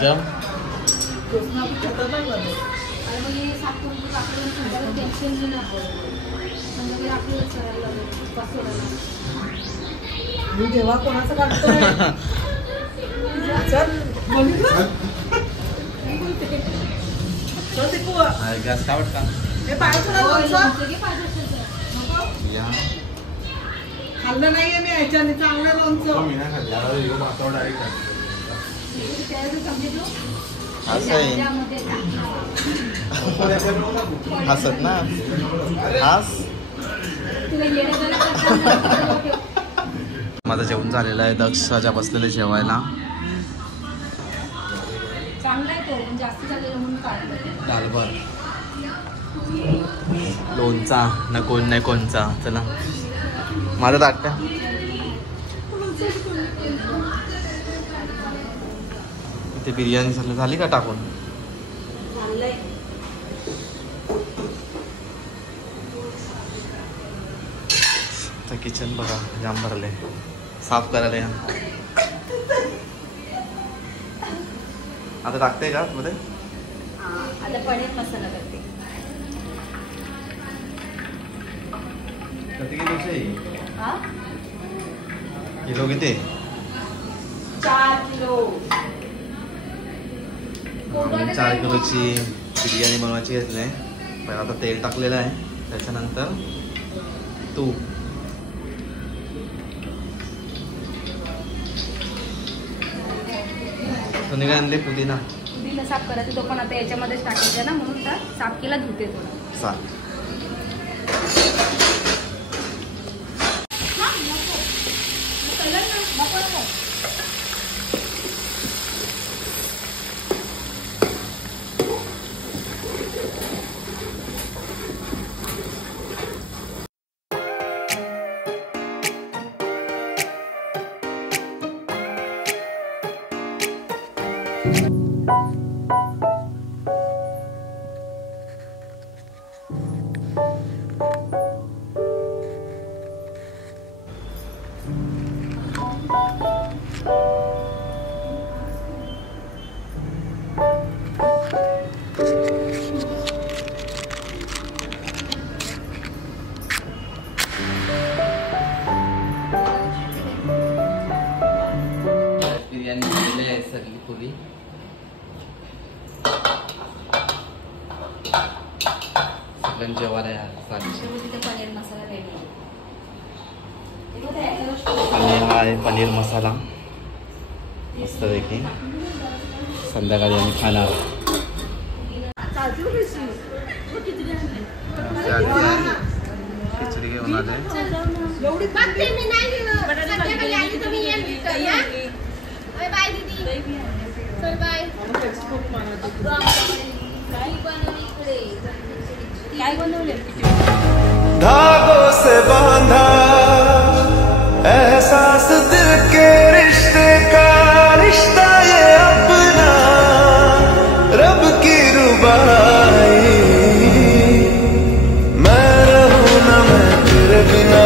जम मी जेव्हा कोणाचं काढतोय गॅस का वाटतं खाल्लं नाहीये मी ह्याच्याने चांगलं लोणचं मी नाही खाल्लं डायरेक्ट असं आहे हसत ना हास माझं जेवण झालेलं आहे. दक्षाच्या बसलेले जेवायला डालभर लोणचा ना कोण नाही कोणचा. चला माझं ताट इथे बिर्याणी झाली का टाकून. तर किचन बघा जाम भरले साफ करायला या. आता टाकते का मध्ये आता पनीर मसाला करते. किलो किती 4 किलो 4 किलोची बिर्याणी बनवायची घेतली आहे. पण आता तेल टाकलेलं आहे त्याच्यानंतर तूप तुम्ही काय आणले पुदिना साफ करायचं तो पण आता याच्यामध्येच टाकायचा ना म्हणून साफ केला धुते थोडा साफ. बिर्याणी झालेली आहे सगळी पुरी. सगळ्यांनी जेवायला या पनीर मसाला रेडी. आणि हा आहे पनीर मसाला मस्तपैकी संध्याकाळी आम्ही खाणार. खिचडी घेऊन आले. धागों से बांधा एहसास दिल के रिश्ते का रिश्ता ये अपना रब की रुबाई. मैं रहूं ना मैं तेरे बिना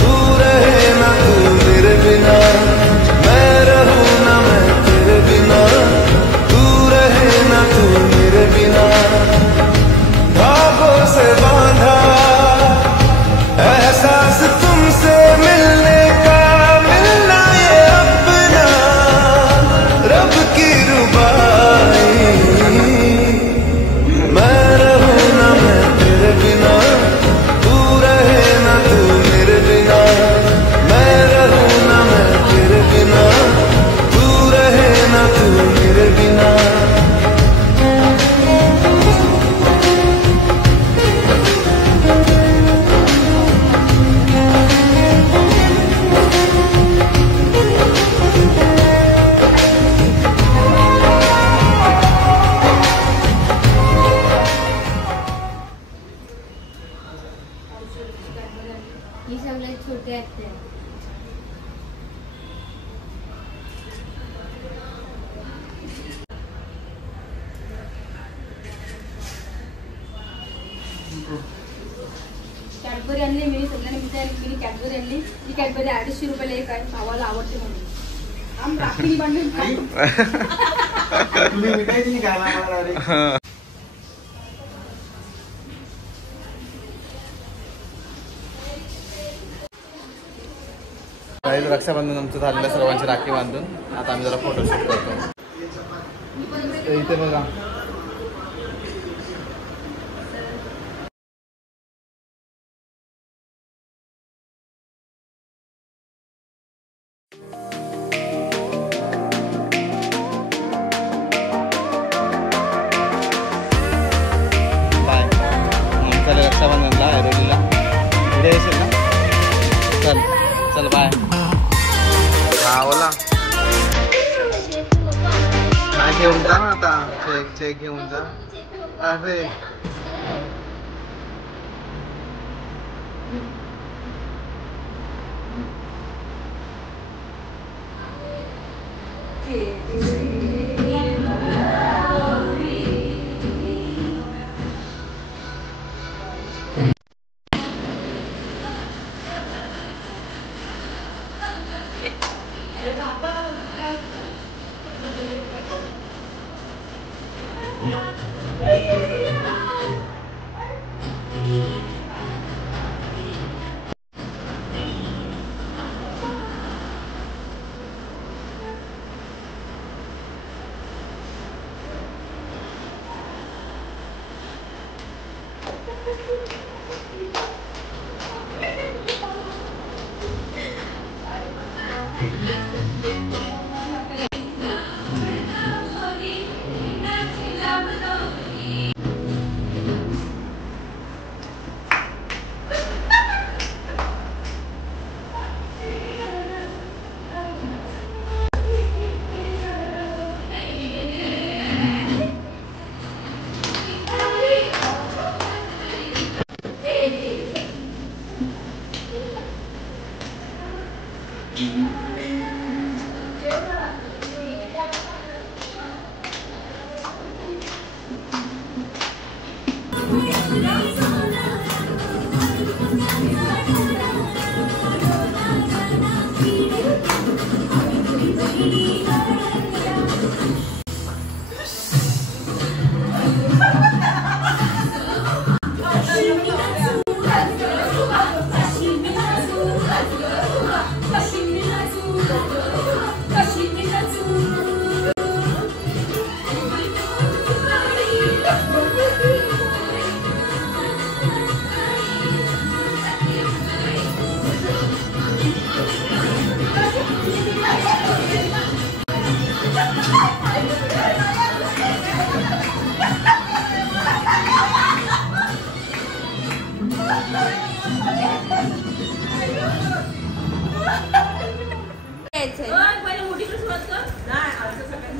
तू रहे ना तू मेरे बिना. मैं रहूं ना मैं तेरे बिना तू रहे ना तू मेरे बिना. धागों से बांधा एहसास तुमसे मिलने का मिलना ये अपना रब की रुबाई. मैं रहूं ना मैं तेरे बिना तू रहे ना तू मेरे बिना. मैं रहूं ना मैं तेरे बिना तू रहे ना तू मेरे बिना. ही सगळे छोटे आहेत ते. कॅडबरी आणली मी सगळ्यांनी मिनी कॅडबरी आणली. ही कॅडबरी 250 रुपयाला एक आहे. भावाला आवडते म्हणून. राखी बांधून खाऊ. तुम्ही मिठाईची नाही खायला मला direct. रक्षाबंधन आमचं झालेलं सर्वांची राखी बांधून. आता आम्ही जरा फोटोशूट करतो. इथे बघा बाय. चल रक्षाबंधनला ऐरोलीला उद्या येशील ना. चल चल बाय. हा बोला. काय घेऊन जा ना आता. चेक घेऊन जा. अरे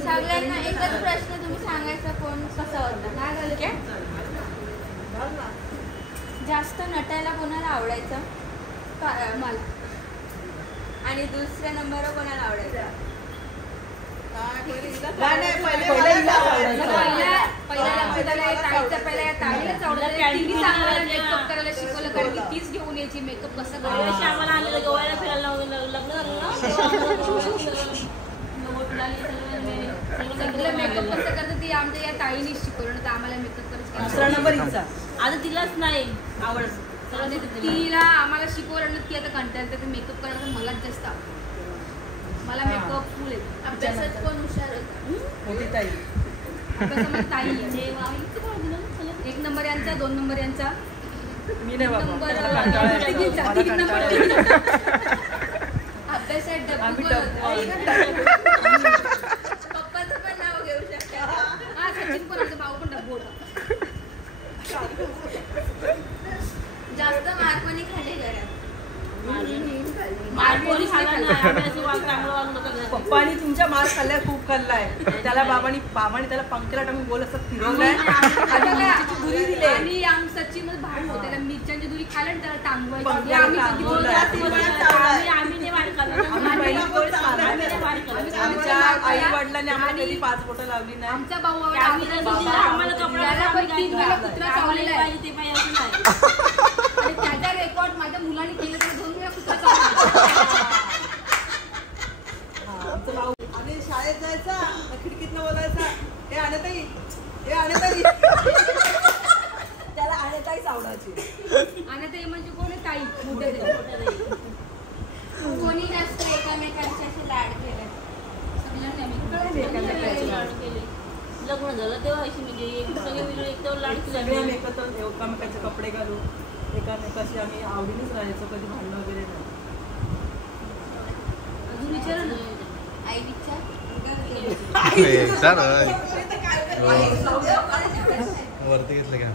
सगळ्यांना एकच प्रश्न तुम्ही सांगायचा कोण कसा होता. काय झालं काय जास्त नटायला कोणाला आवडायचं. मला. आणि दुसऱ्या नंबरवर कोणाला आवडायचं. करायला शिकवलं कारण की तीच घेऊन यायची मेकअप कसं करायचं. आम्हाला आलेलं गोव्याला फिरायला लग्न झालं सगळं मेकअप कसं करतं ती आमच्या या ताईने शिकवलं. तर आम्हाला मेकअप करायचं आता तिलाच नाही आवडत. तिला आम्हाला शिकवलं ना ती आता कंटाळते. तर मेकअप करायचं मलाच जास्त आवडतं. मला मेकअप फुल आहे. अभ्यासात पण हुशार होता. अभ्यासामध्ये ताई एक नंबर यांचा 2 नंबर यांचा मी नाही बाबा. अभ्यासात पप्पाचं पण नाव घेऊ शकता. हा सचिन पण होतं. भाऊ पण डब्बू होता. जास्त मार्कनी खाली घरात. पप्पानी तुमच्या मार खाल्लाय खूप खाल्लाय. त्याला बाबांनी त्याला पंख्याला टाकून गोल असं फिरवलाय आणि दुरी दिली. आणि सचिन भाऊ होते त्याला मिरच्यांची दुरी खाल्ली आणि त्याला टांगवायची. आमच्या आई वडिलांनी आम्हाला कधी 5 बोटं लावली नाही. आमचा भाऊ कुत्रा चावलेला आहे. आणि त्याचा रेकॉर्ड माझ्या मुलांनी केलं तर 2 वेळा कुत्रा चावला. आणि शाळेत जायचा खिडकीतनं बोलायचा हे आणताई हे आणताई त्याला आणताईच आवडायची. आणताई म्हणजे कोणी ताई मोठे कोणी जास्त एकामेकांचे असे लाड केले लाड केले. लग्न झालं तेव्हा अशी म्हणजे सगळे एकदा लाड सगळे आम्ही एकत्र एकामेकाचे कपडे घालून एकामेकाशी आम्ही आवडीनेच राहायचो. कधी भांडण वगैरे नाही. अजून विचार ना आई विचार वरती घेतलं का?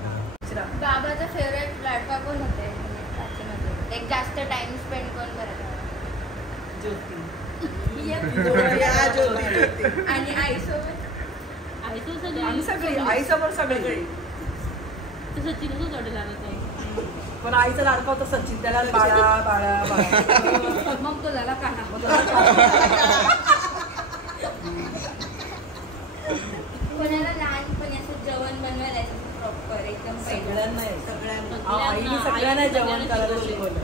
बाबाचा फेवरेट लाडका कोण होते एक जास्त टाइम स्पेंड कोण करत आणि आईसोबत आईसोबत सगळी सचिनच जोडे लागत नाही. पण आईचा लाडका होता सचिन त्याला बाळा बाळा बाळा मग तो झाला काढा. कोणाला लहानपणी असं जेवण बनवायला प्रॉपर एकदम सगळ्यांना आईने सगळ्यांना जेवण करायला शिकवलं.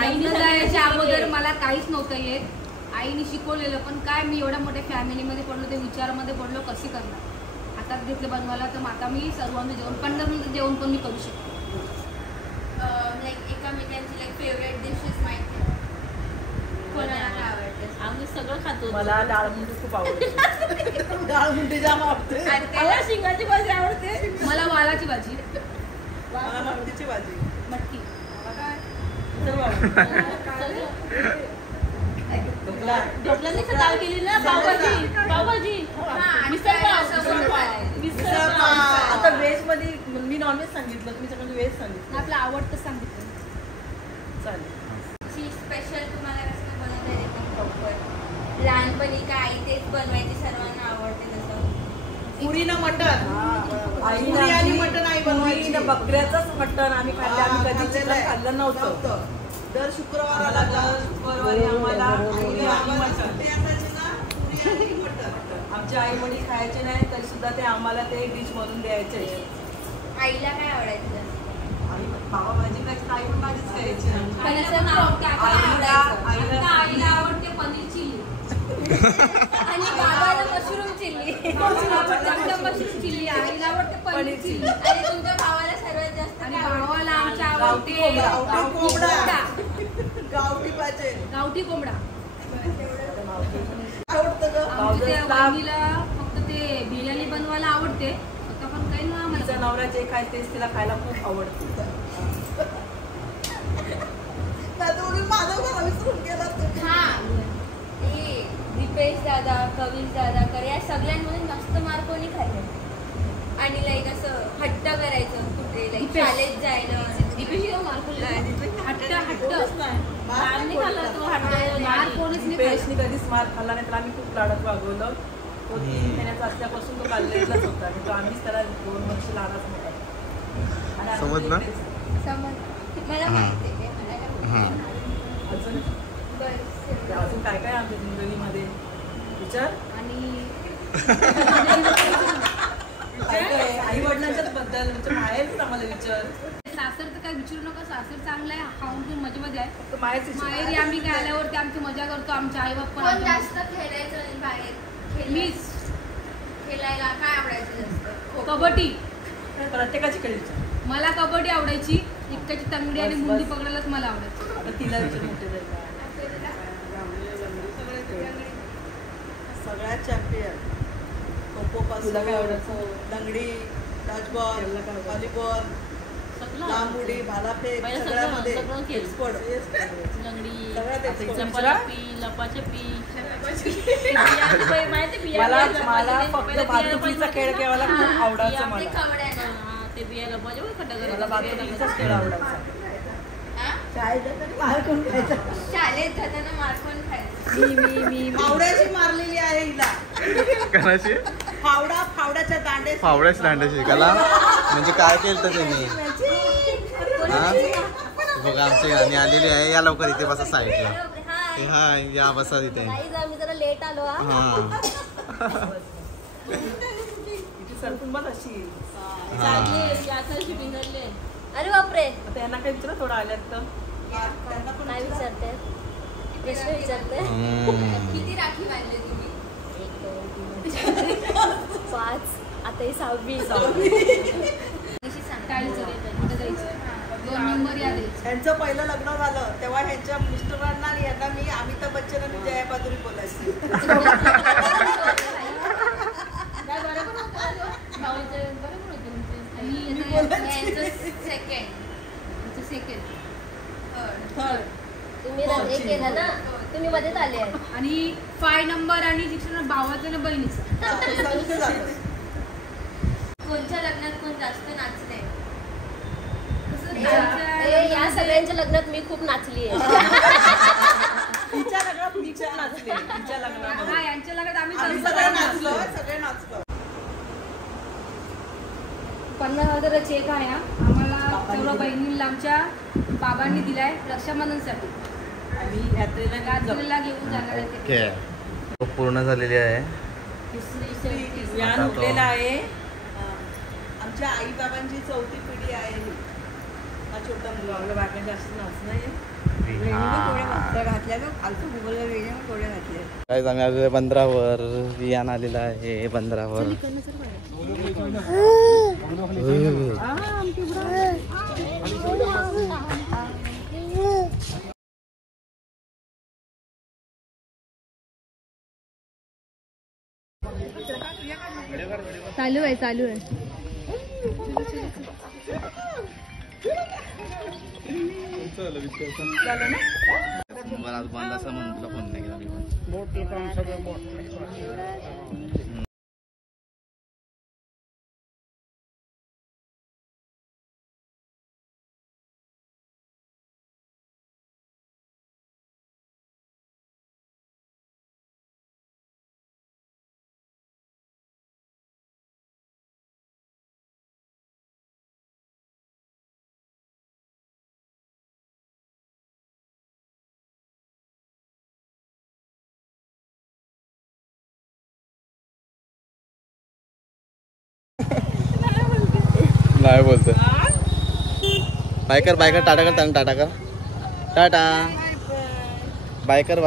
आईने जायच्या अगोदर मला काहीच नव्हतं येत. आईने शिकवलेलं पण काय मी एवढ्या मोठ्या फॅमिलीमध्ये पडलो ते विचारामध्ये पडलो कशी करणार. हातात घेतलं बनवायला तर आता मी सर्वांना जेवण 15 मिनिटं जेवण पण मी करू शकतो. लाईक एकामेकांची लाईक फेवरेट डिशेस माहिती कोणाला काय आवडते. आम्ही सगळं खातो. मला डाळ मुंडी खूप आवडते. डाळ मुंडी जाम आवडते. मला शिंगाची भाजी आवडते. मला वालाची भाजी मला मटकीची भाजी मटकी ढोकळ्याने डाळ केली ना पावभाजी पावभाजी आता व्हेज मध्ये मी नॉनव्हेज सांगितलं तुम्ही सगळं व्हेज सांगितलं. आपलं आवडतं सांगितलं चालेल. स्पेशल तुम्हाला कसं बनवता येते प्रॉपर लहानपणी काय आई तेच बनवायची सर्वांना आवडते तसं पुरीनं मटण पुरी आणि मटण आई बनवायची. बकऱ्याचंच मटण आम्ही खाल्लं. आम्ही कधी चिकन खाल्लं नव्हतं. दर शुक्रवाराला शुक्रवारी आम्हाला आमच्या आई वडील खायचे नाही तरी सुद्धा ते आम्हाला ते डिश म्हणून द्यायचे. आईला काय आवडायचं आई पावभाजी खायची आई पण भाजीच खायची. आईला आवडते पनीर चिल्ली आणि बाबाला मशरूम चिल्ली मशरूम चिल्ली आईला आवडते पनीर चिल्ली आणि तुमच्या भावाला सर्वात जास्त आणि भावाला आमच्या आवडते गावठी पाहिजे गावठी कोंबडा आवडतं ग. वहिनीला फक्त ते बिर्याणी बनवायला आवडते फक्त पण काही ना तिचा नवरा जे खाय तेच तिला खायला खूप आवडते. हा दीपेश दादा कविश दादा कर या सगळ्यांमधून जास्त मार्क कोणी खाल्ले आणि लाईक असं हट्ट करायचं कुठे लाईक शाळेत जायला दीपेश दीपेशनी कधीच मार खाल्ला नाही तर आम्ही खूप लाडात वागवलं. तो 3 महिन्याचा असल्यापासून तो काढलेलाच होता आणि तो आम्हीच त्याला 2 वर्ष लाडात होता. समजलं? मला माहिती आहे अजून काय काय आमच्या जिंदगीमध्ये विचार आणि आई वडिलांच्या बद्दल माहेरच आम्हाला विचार. सासरचं काय विचारू नका सासर चांगलं आहे खाऊन पिऊन मजेमध्ये आहे फक्त माहेरच माहेरी आम्ही काय आल्यावरती आमची मजा करतो आमच्या आई बाप्पा जास्त खेळायचं बाहेर मीच खेळायला काय आवडायचं जास्त कबड्डी प्रत्येकाची कडे विचार. मला कबड्डी आवडायची इतक्याची तंगडी आणि मुंडी पकडायलाच मला आवडायची. आता तिला विचार मोठे जाईल सगळ्यात चॅम्पियन खो खो पासून काय आवडायचं लंगडी डॉजबॉल व्हॉलीबॉल लांबुडी भालाफेक सगळ्यामध्ये एक्सपर्ट. मला फक्त भातुकलीचा खेळ खेळायला खूप आवडायचा. मला भातुकलीचाच खेळ आवडायचा. शाळेत जाताना मार कोण खायचं मी फावड्याची मारलेली आहे हिला. कणाची? फावड्याच्या दांडे फावड्याच दांड्याची कला म्हणजे काय केलं त्यांनी. बघा आमची गाणी आलेली आहे. या लवकर इथे बसा साईडला. हा या बसा इथे. आम्ही जरा लेट आलो अरे बापरे त्यांना काय विचार थोडं आल्यात तर नाही विचारते प्रश्न विचारते. किती राखी बांधले तुम्ही? 5. आता ही 6वी. ह्यांचं पहिलं लग्न झालं तेव्हा ह्यांच्या मिस्टरांना आणि यांना मी अमिताभ बच्चन आणि जया बादुरी बोलायची. तुम्ही हे केलं ना, तुम्ही मध्येच आले आहे. आणि 5 नंबर आणि 6 नंबर भावाचं आणि बहिणीचं. कोणत्या लग्नात कोण जास्त नाचले? यांच्या- या सगळ्यांच्या लग्नात मी खूप नाचली आहे. तिच्या लग्नात मी खूप नाचले. तिच्या लग्नात हा, यांच्या लग्नात आम्ही आम्ही सर्व सगळे नाचलो. नाचलो, सगळे नाचलो. 50,000 चेक आहे हा. आम्हाला सर्व बहिणींना आमच्या बाबांनी दिलाय रक्षाबंधनसाठी. आम्ही यात्रेला यात्रेला घेऊन जाणार आहे ते. ओके पूर्ण झालेली आहे. ज्ञान उठलेलं आहे. आमच्या आई बाबांची 4थी पिढी आहे ही. हा छोटा मुलगा आपल्या बायकांच्या जास्त नाच नाही. काय आम्ही आलेलो बंदरावर. वियान आलेला आहे बंदरावर. चालू आहे. मला आज बंद असं म्हटलं पण नाही केला मी पण. नाही बोलतो. बायकर टाटा कर. टाटा. बायकर